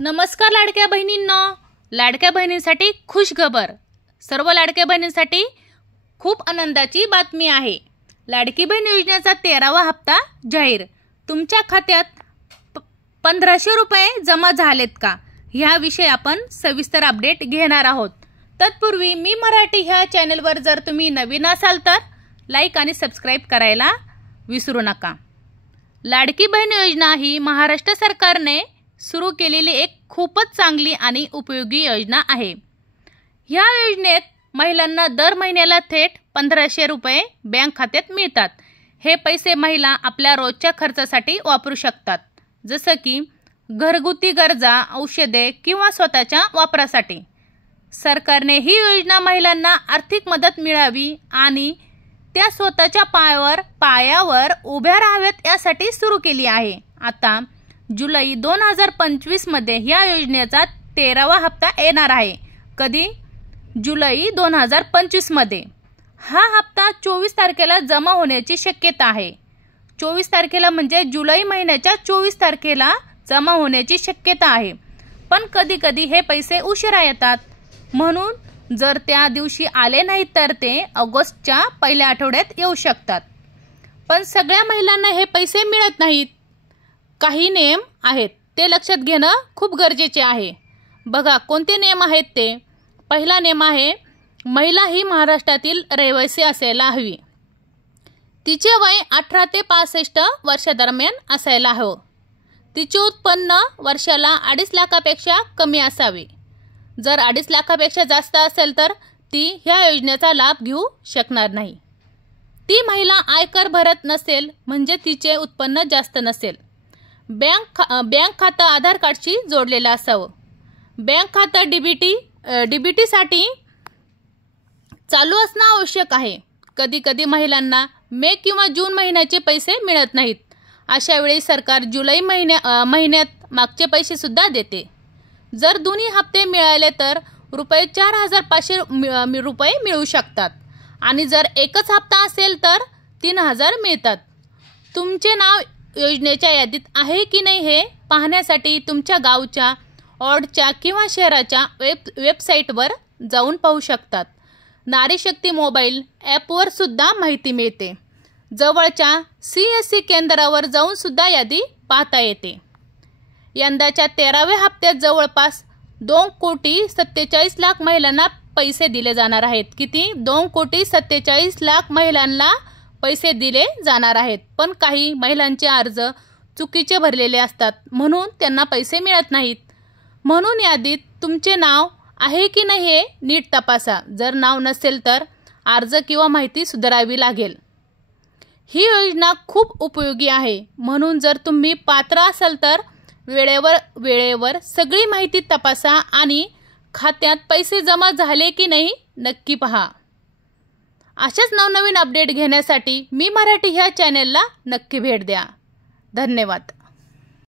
नमस्कार लाडक्या बहिणींनो, लाडक्या बहिणींसाठी खुश खबर। सर्व लाडक्या बहिणींसाठी खूप आनंदाची बातमी आहे। लाडकी बहीण योजनेचा 13वा हप्ता जाहीर। तुमच्या खात्यात 1500 रुपये जमा झालेत का, ह्याविषयी आपण सविस्तर अपडेट घेणार आहोत। तत्पूर्वी मी मराठी ह्या चॅनलवर जर तुम्ही नवीन असाल तर लाईक आणि सबस्क्राइब करायला विसरू नका। लाडकी बहीण योजना ही महाराष्ट्र सरकारने सुरू केलेली एक खूपच चांगली आणि उपयोगी योजना आहे। ह्या योजनेत महिलांना दर महिन्याला थेट 1500 रुपये बँक खात्यात मिळतात। हे पैसे महिला आपल्या रोजच्या खर्चासाठी वापरू शकतात, जसं की घरगुती गरजा, औषधे किंवा स्वतःच्या वापरासाठी। सरकारने ही योजना महिलांना आर्थिक मदत मिळावी आणि त्या स्वतःच्या पायावर उभ्या राहाव्यात यासाठी सुरू केली आहे। आता जुलै 2025 मध्ये या योजनेचा 13वा हप्ता येणार आहे। कधी? जुलै 2025 मध्ये। हा हप्ता 24 तारखेला जमा होण्याची शक्यता आहे। 24 तारखेला म्हणजे जुलै महिन्याच्या 24 तारखेला जमा होण्याची शक्यता आहे। पण कधी कधी हे पैसे उशिरा येतात, म्हणून जर त्या दिवशी आले नाहीत तर ते ऑगस्टच्या पहिल्या आठवड्यात येऊ शकतात। पण सगळ्या महिलांना हे पैसे मिळत नाहीत। काही नियम आहेत, ते लक्षात घेणं खूप गरजेचे आहे। बघा कोणते नियम आहेत ते। पहिला नियम आहे, महिला ही महाराष्ट्रातील रहिवासी असायला हवी। तिचे वय 18 ते 65 वर्षादरम्यान असायला हवं। तिचे उत्पन्न वर्षाला 2.5 लाखापेक्षा कमी असावे। जर 2.5 लाखापेक्षा जास्त असेल तर ती ह्या योजनेचा लाभ घेऊ शकणार नाही। ती महिला आयकर भरत नसेल म्हणजे तिचे उत्पन्न जास्त नसेल। बँक खातं आधार कार्डशी जोडलेलं असावं। बँक खातं डीबीटी साठी चालू असणं आवश्यक आहे। कधी कधी महिलांना मे किंवा जून महिन्याचे पैसे मिळत नाहीत। अशा वेळी सरकार जुलै महिन्यात मागचे पैसे सुद्धा देते। जर दोन्ही हप्ते मिळाले तर रुपये 4500 रुपये मिळू शकतात आणि जर एकच हप्ता असेल तर 3000 मिळतात। तुमचे नाव योजनेच्या यादीत आहे की नाही हे पाहण्यासाठी तुमच्या गावच्या, वॉर्डच्या किंवा शहराच्या वेबसाईटवर जाऊन पाहू शकतात। नारी शक्ती मोबाईल ॲपवर सुद्धा माहिती मिळते। जवळच्या CSC केंद्रावर जाऊन सुद्धा यादी पाहता येते। यंदाच्या 13व्या हप्त्यात जवळपास 2,47,00,000 महिलांना पैसे दिले जाणार आहेत। किती? 2,47,00,000 महिलांना पैसे दिले जाणार आहेत। पण काही महिलांचे अर्ज चुकीचे भरलेले असतात, म्हणून त्यांना पैसे मिळत नाहीत। म्हणून यादीत तुमचे नाव आहे की नाही हे नीट तपासा। जर नाव नसेल तर अर्ज किंवा माहिती सुधारावी लागेल। ही योजना खूप उपयोगी आहे, म्हणून जर तुम्ही पात्र असाल तर वेळेवर सगळी माहिती तपासा आणि खात्यात पैसे जमा झाले की नाही नक्की पहा। अशाच नवनवीन अपडेट घेण्यासाठी मी मराठी ह्या चॅनेलला नक्की भेट द्या। धन्यवाद।